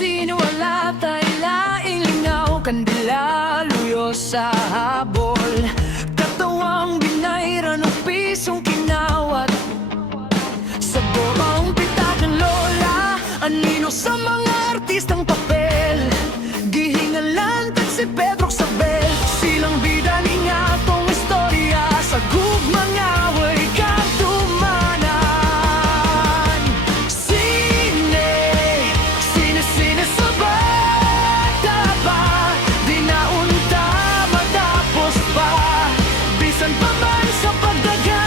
Sinuwala tayo laing linaw, kandila luyo sa habol. Katawang binayran ng pisong kinawat sa borong pitak ng lola. Anino sa mga artistang papel, gihingalan tag si Pedro Sabel. Silang bida ni nga tong istorya sa gugmang away katumanan. Sine sa bata pa, di na unta matapos pa. Bisan pa man sa pagdaga